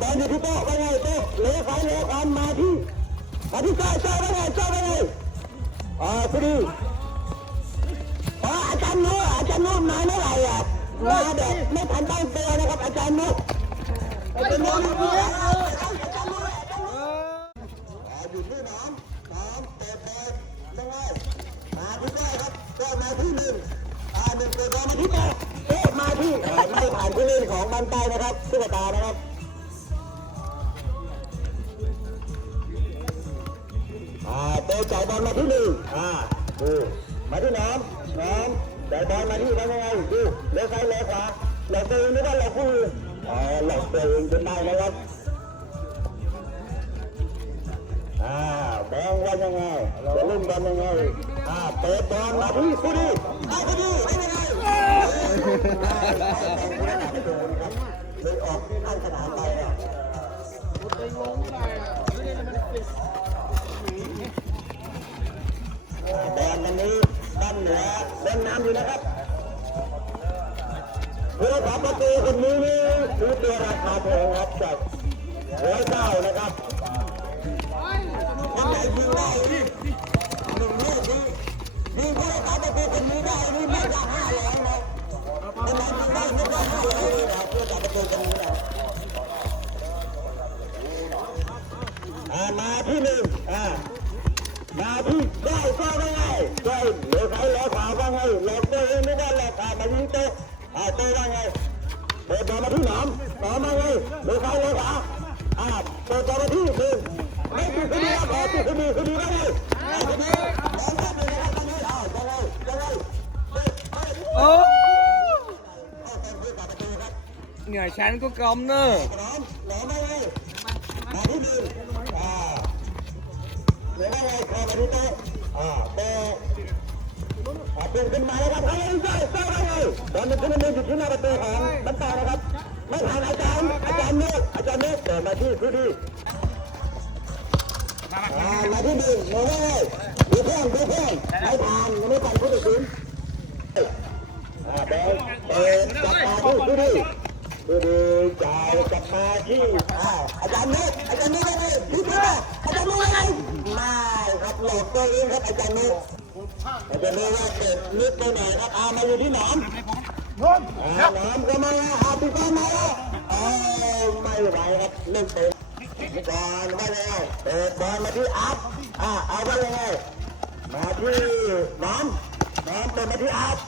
บอลอยู่ที่โต๊ะว่าไงโต๊ะเลขาเลขามาที่มาที่ใต้ใต้าว่าไงใต้าว่าไงอ่าพอดีอ่าอาจารย์โน้อาจารย์โน้มาเมื่อไหร่อะมาแบบไม่ทันตั้งตัวนะครับอาจารย์โน้อาจารย์โน้อยู่ที่อาจารย์น้อาจารย์น้อ่าอยู่ที่น้ำน้ำเตะบอลยังไงมาที่ใต้ครับโต๊ะมาที่หนึ่งอ่าหนึ่งเตะมาที่โต๊ะโต๊ะมาที่ไม่ผ่านผู้เล่นของบ้านใต้นะครับตุ๊กตานะครับ จ่ายบอลมาที่หนึ่งอ่าดูมาที่น้ำน้ำจ่ายบอลมาที่ทำยังไงดูเลี้ยวซ้ายเลี้ยวขวาหลอกตัวเองไม่ได้หลอกผู้อื่นอ่าหลอกตัวเองจนได้นะครับอ่าบอลว่ายังไงจะเล่นบอลยังไงอ่าเตะบอลมาที่ผู้ดีอ่าผู้ดีได้ยังไงเลยออกข้างสนามไปอะ แดงวันนี้ด้านเหนือเล่นน้ำอยู่นะครับผู้รักษาประตูคนนี้นี่คือตัวราคาแพงครับจากร้อยเก้านะครับยังไงยิงได้นี่หนึ่งลูกนี้ยิงผู้รักษาประตูคนนี้ได้นี่ไม่ได้ห้าร้อยนะยังไงยิงได้ไม่ได้ห้าร้อยเลยนะผู้รักษาประตูคนนี้นะอ่ามาที่หนึ่งอ่า มาที่ได้ก็ไม่ไงได้เหลือใครเหลือขวาว่าไงหลอกตัวเองไม่ได้หลอกขามายิงเตะอ่าเตะว่าไงเปิดบอลมาที่หนามหนามมาไงเหลือใครเหลือขวาอ่าเปิดบอลมาที่หนึ่งไม่ติดคดีครับขอติดคดีคดีว่าไงอ่าคดีบอลเข้าไปเลยครับตอนนี้อ่ายังไงยังไงเฮ้ยเฮ้ยโอ้เข้าไปเพื่อตัดประตูครับเหนื่อยฉันก็กลมเนอะ ว่าไงขอมาที่เตะอ่าเตะอ่าเปลี่ยนขึ้นมาแล้วครับเฮ้ยใช่ใช่ได้เลยตอนนี้ขึ้นมาอยู่ที่หน้าประตูของบันตานะครับ ไม่ผ่านอาจารย์อาจารย์เนกอาจารย์เนกเปิดมาที่พื้นที่มาที่หนึ่งโมเน่ดูเพื่อนดูเพื่อนไม่ผ่านยังไม่ผ่านผู้ตัดสินเปิดเปิดจับมาที่พื้นที่พื้นที่จ่ายจับมาที่อาจารย์เนกอาจารย์เนกได้เลยที่พื้นอาจารย์เนก หลอกตัวเองครับอาจารย์นกอาจจะรู้ว่าเกิดลึกไปหน่อยครับอามาอยู่ที่หนอนอ่าหนอนก็มาอาพี่ก็มาเออไม่ไหวครับเล่นเตะบอลมาแล้วเปิดบอลมาที่อัพอ่าเอาไปยังไงมาที่หนอนหนอนเปิดมาที่อัพ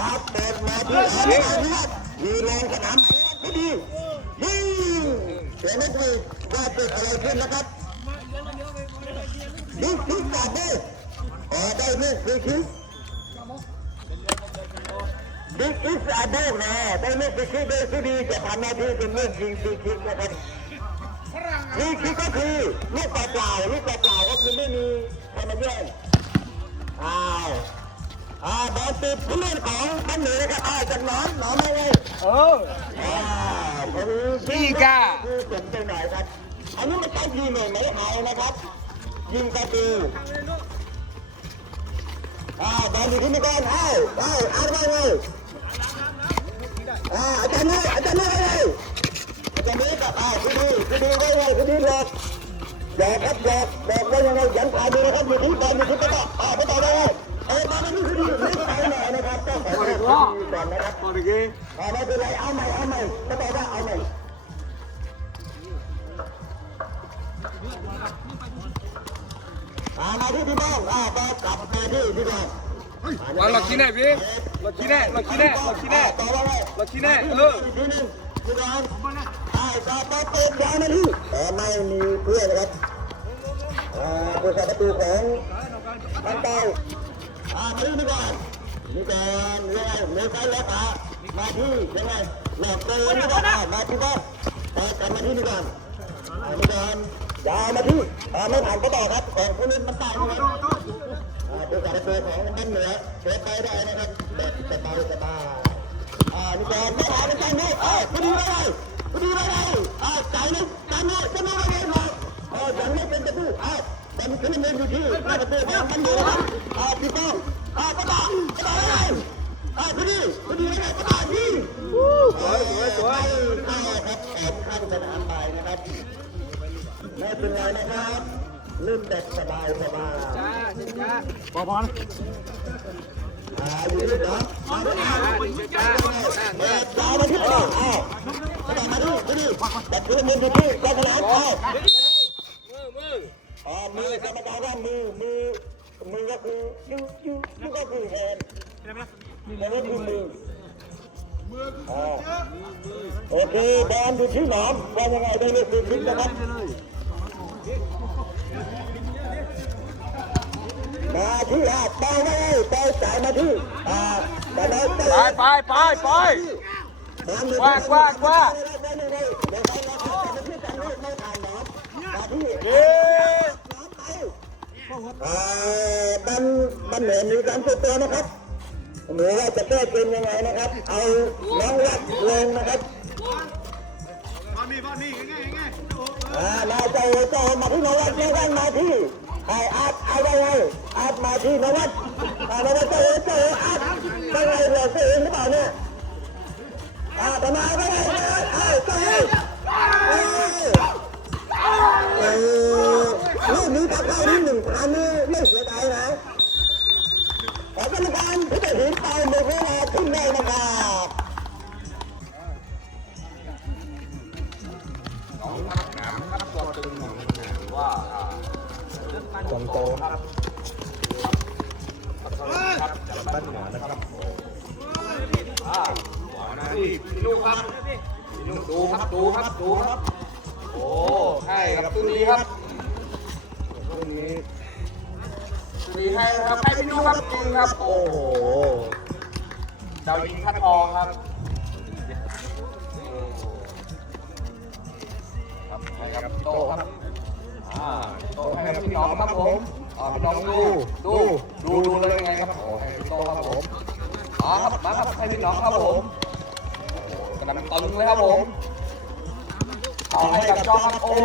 อัพเปิดมาที่อัพมาที่อัพยีแรงสนามไม่ดียิงเสียวไม่ดีว่าเกิดอะไรขึ้นนะครับ ยิงยิจับเลยขอได้ลูกฟรีคิกบิ๊กอิสอาโดนะได้ลูกฟรีคิกโดยที่ดีจะทำหน้าที่เป็นลูกยิงฟรีคิกนะครับฟรีคิกก็คือลูกเปล่าลูกเปล่าก็คือไม่มีใครมาแย่งอ้าวอ่าบอลติดผู้เล่นของท่านเหนือนะครับอ้าวจากหนอนหนอนมาเลยเอออ่าพอดีพี่ก้าคือเจ็บไหนครับอันนี้ไม่ใช่ยิงหน่อยไม่หายนะครับ ยิงประตูอ่าบอลอยู่ที่นี่ก่อนเอ้าเอ้าเอาไปเลยอ่าอาจารย์นี่อาจารย์นี่ไปเลยอาจารย์นี่กับอ่าคุณดีคุณดีไว้ไงคุณดีหลอกหลอกครับหลอกหลอกว่ายังไงยันขานดูนะครับอยู่ที่บอลอยู่ที่ประตูอ่าประตูได้ไงเออบอลนี่คุณดีไม่ใช่หน่อยนะครับต้องขอโทษก่อนนะครับพอดีกี้อ่าไม่เป็นไรเอาใหม่เอาใหม่ประตูได้เอาใหม่ มาที่พี่บ้องอ่าบอลกลับมาที่พี่บ้องวันเราคิดแน่พี่เราคิดแน่เราคิดแน่เราคิดแน่ต่อมาเลยเราคิดแน่เอออีกทีหนึงพี่น้องไอ้ต่อไปเปิดยาวมาที่แต่ไม่มีเพื่อนนะครับอ่าผู้สาประตูของบ้านเก่าอ่ามาที่นี่ก่อนนี่ก่อนยังไงเลี้ยวซ้ายเลี้ยวขวามาที่ยังไงหลอกเดินนี่ก่อนมาที่บ้านเปิดกลับมาที่นี่ก่อนอ่านี่ก่อน ยาวมาที่อ่าไม่ผ่านก็ต่อครับของผู้เล่นมันตายนะครับอ่าดูการเดินของด้านเหนือเดินไปได้นะครับแบบสบายสบายอ่านี่ก่อนไม่ได้ไม่ใช่นี่เอ้ยพอดีไม่ได้พอดีไม่ได้อ่าใจนึงใจนึงจะไม่ได้หรอกเออยังไม่เป็นประตูอ่าแต่มันขึ้นมาอยู่ที่หน้าประตูของมันอยู่นะครับอ่าพี่ก้องอ่าประตูประตูอะไรอ่าพอดีพอดีไม่ได้ประตูยิงสวยสวยสวยใช่ครับแอบข้างสนามไปนะครับ ไม่เป็นไรนะครับเริ่มแบบสบายสบายจ้าจ้าพอพอนะอ่าอยู่ที่ไหนมาที่ไหนจ้าเปิดตามาที่ไหนอ้าวมาที่ที่นี่แต่คือมือที่ที่กองหลังอ้าวมือมืออ๋อมือกรรมการว่ามือมือมือก็คือยูยูยูก็คือแฮนด์มือก็คือมืออ๋อโอเคบอลอยู่ที่หนอมบอลยังไงได้เลยคือทิ้งนะครับ มาที่อะเป้าไว้เป้าจ่ายมาที่อ่าแต่ไหนแต่ไปไปไปไปกว้างกว้างกว้างเย้อ่าบันบันเหนือมีการเตรียมตัวนะครับหนูว่าจะแก้เกมยังไงนะครับ เอาน้องรักลงนะครับอ่ามาเจ้าเจ้ามาที่นวัดนวัดมาที่ไอ้อาร์ตเอาไว้ไง อาร์ตมาที่นวัดนวัดเจอเจออาร์ต ตุ้ดีให้ครับให้พี่นุครับจริงครับ โอ้โหดาวยิงคัดทองครับครับให้ครับโตครับอ่าโตให้ครับพี่น้องครับผมอ่าพี่น้องดูดูดูดูเลยยังไงครับโอ้ให้พี่โตครับผมอ๋อครับมาครับให้พี่น้องครับผมโอ้โหกำลังตึงเลยครับผมเอให้กับจอครับโอ้โห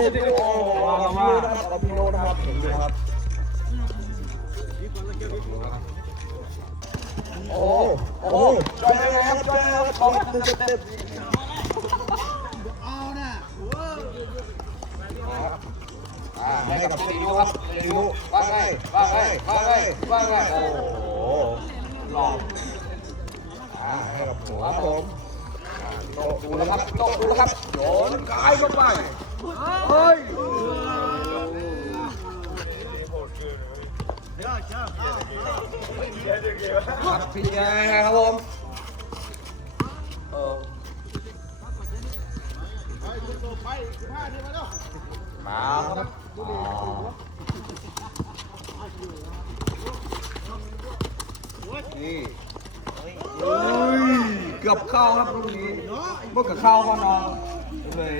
เอาพี่โนนะครับเอาพี่โน้ตนะครับผมดูครับ โอ้โหโอ้จอยยังไงครับจอยยังไงครับขอครับเต็มเต็มอ่าให้กับพี่ดูครับพี่ดูว่าไงว่าไงว่าไงว่าไงโอ้โหหลอกอ่าให้กับหัวผมโตดูแล้วครับโตดูแล้วครับโยนกายเข้าไปเฮ้ย พี่ยังไงครับผมเออมาครับอ๋อนี่เฮ้ยเกือบเข้าครับลูกนี้เมื่อกับเข้าก็นอนเลย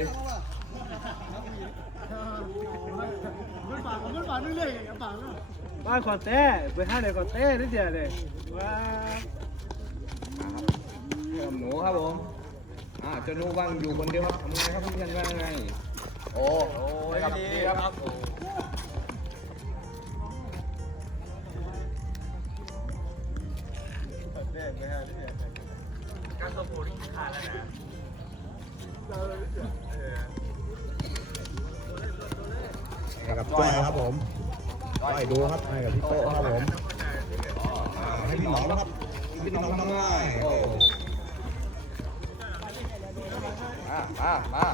บ้านคอเต้ไปห้าเลยคอนเต้ได้เดียวเลยว้ากับหนูครับผมอ่าเจะนูว่างอยู่คนเดียวครับทำไงครับเพื่อนว่าไงโอ้โอ้ยครับดีครับ จ้อยดูครับให้กับพี่โตครับผมอ่าให้พี่หนองนะครับพี่หนองทำง่ายโอ้มามามา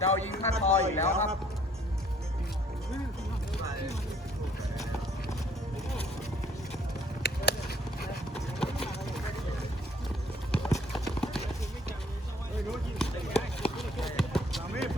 เดายิงค่าทอยอีกแล้วครับ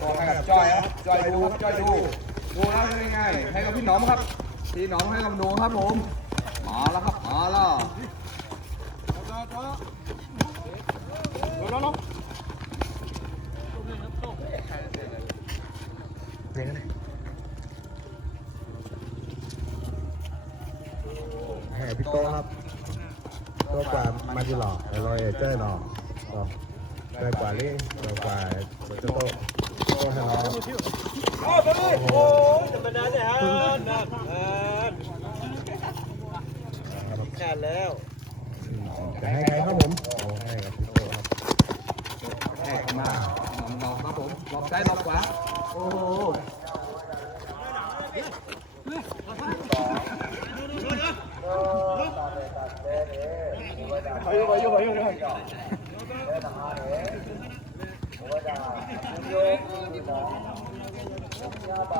บอจอยครับจอยดูครัจอยดู ดูนะเป็นยังไงให้กับพี่หนอมครับพี่หนอมให้กับดูครับผม มาแล้วครับ มาแล้วเดี๋ยวนะแห่พี่โตครับโตกว่ามาที่หลอกอร่อยเจ้ยหลอกหลอกเจ้ยกว่าลิ่หลอกว่าเจ้าโต โตให้เราโอ้ไปเลยโอ้ยธรรมดาเนี่ยฮะนั่นนั่นแล้วจะให้ใครครับผมโอ้ให้กับพี่โตครับแหกมาหนองครับผมหลอกซ้ายหลอกขวาโอ้โห 请注意倒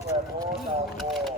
车请注意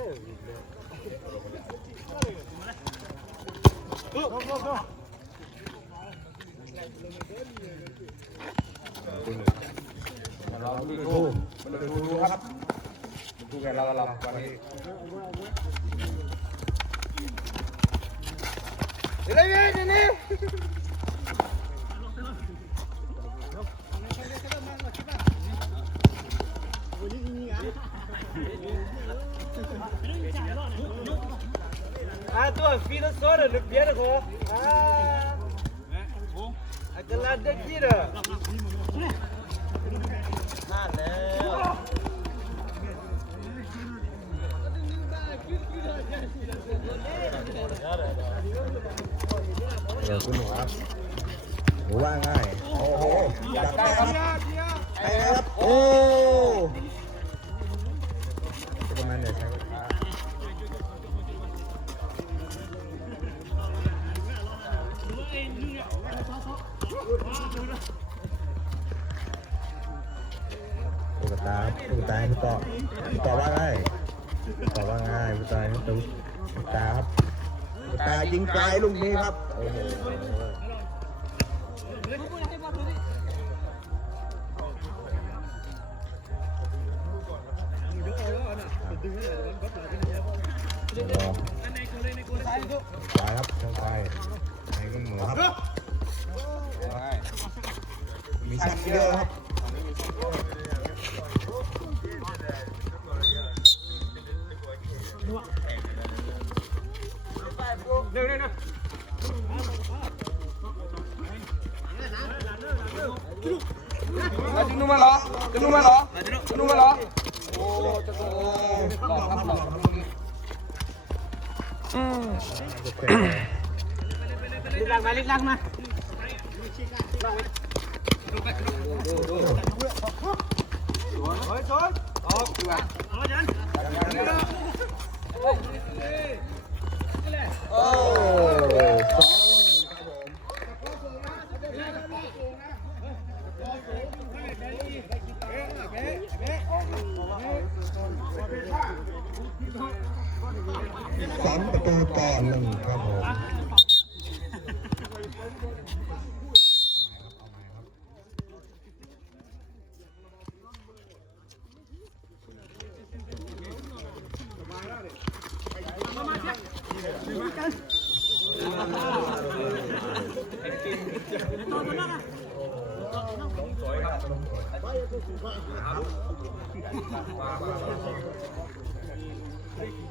เราดูดูมันดูดูครับดูแกเราเราวันนี้เดี๋ยวนี้เดี๋ยวนี้ Ah, tu fina sora no piano ko. Ah. Aquela daqui, né? Ah, não. เดี๋ยวคุณหนูครับ รอซ้ายครับทางซ้ายไหนก็เหมือครับ มีชักเยอะครับมา Lít lăng mà, lít lăng mà. ดูดู Rồi, rồi. ออกดีกว่าโอ้สอง สามประตูต่อหนึ่งครับผม โห ผมพี่น้องว่าไงพี่น้องว่าไงใส่กับช่างครับมาแล้ว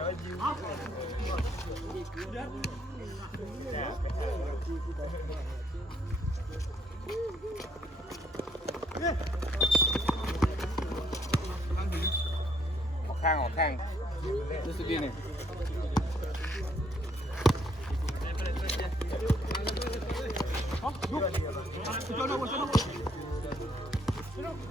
ออกข้างออกข้างรู้สึกดีนี่เอ็นตี้อะขี่กั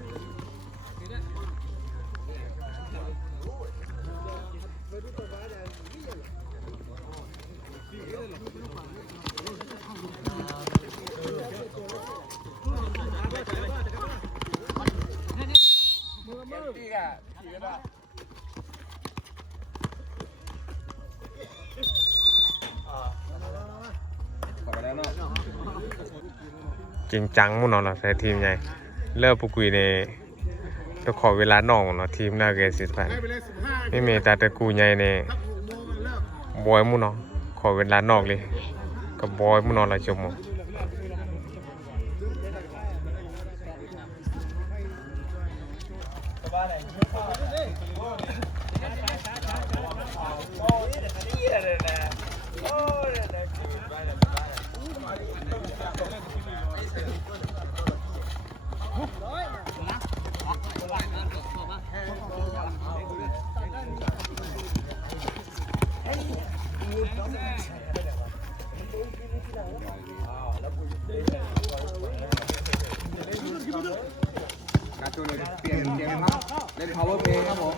จริงจังมุ่นเนาะใส่ทีมใหญ่เลิกปุกุยใน ต้องขอเวลาน้องเนาะทีมหน้าเกสิพันไม่มีแต่ตะกูใหญ่ในบอยมุ่นเนาะขอเวลานอกเลยกับบอยมุ่นเนาะละชั่วโมงก เล่น power play ครับผม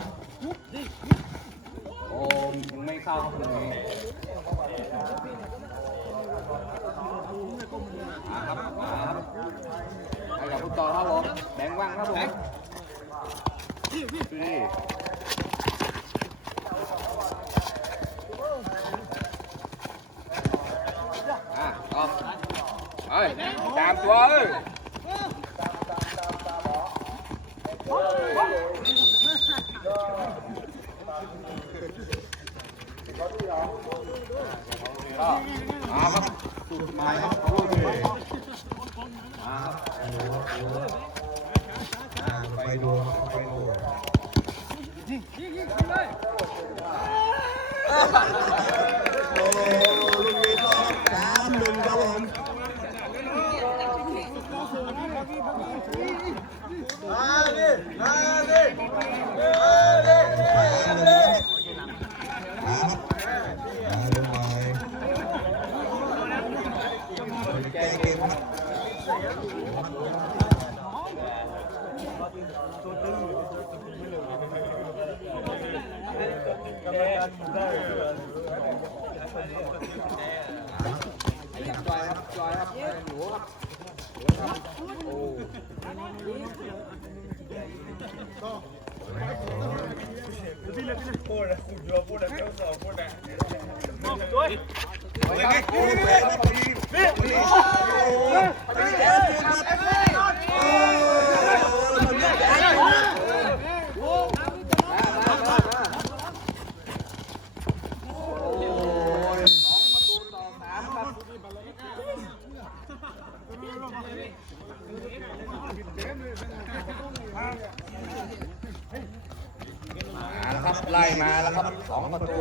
โอ้ยไม่เข้าครับตรงนี้มาครับมาครับไปกับผู้ต่อครับผมแบงค์ว่างครับผมนี่อะต่อเอ้ยตามตัวเอ้ย ก็มา ครับสุดหมายครับโอเคมาครับไปดูไปดูโจอยครับจอยครับหนูครับโอ้ยสองประตูต่อสามครับ มาแล้วครับไล่มาแล้วครับสองประตู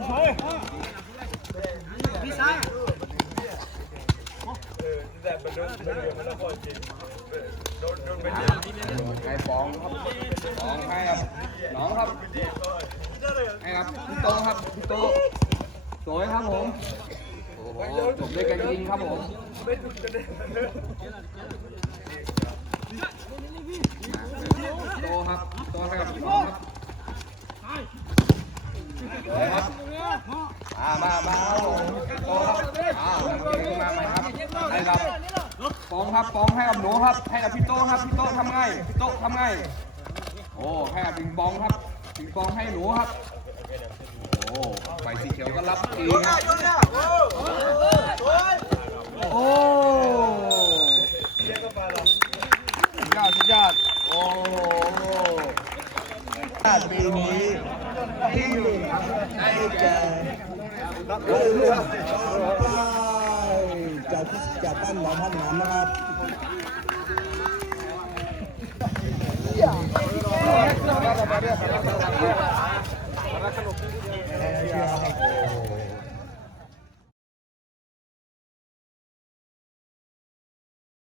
ให้ฟองครับฟองให้ครับน้องครับให้ครับพี่โตครับพี่โตสวยครับผมโอ้โหจบด้วยกันยิงครับผมโตครับโตให้กับพี่น้องครับสวยครับ มามามาโอ้าวเก่งมาใหม่ครับให้ครับฟองครับฟองให้กับหนูครับ ให้กับพี่โตครับพี่โตทำไงพี่โตทำไงโอ้ให้กับปิงปองครับปิงปองให้หนูครับโอ้ไฟสีเขียวก็รับทีครับโอ้สุดยอดสุดยอดโอ้ปีนี้ที่หนึ่งได้แครับจะจะตั้งหลังห้องน้ำนะครับเ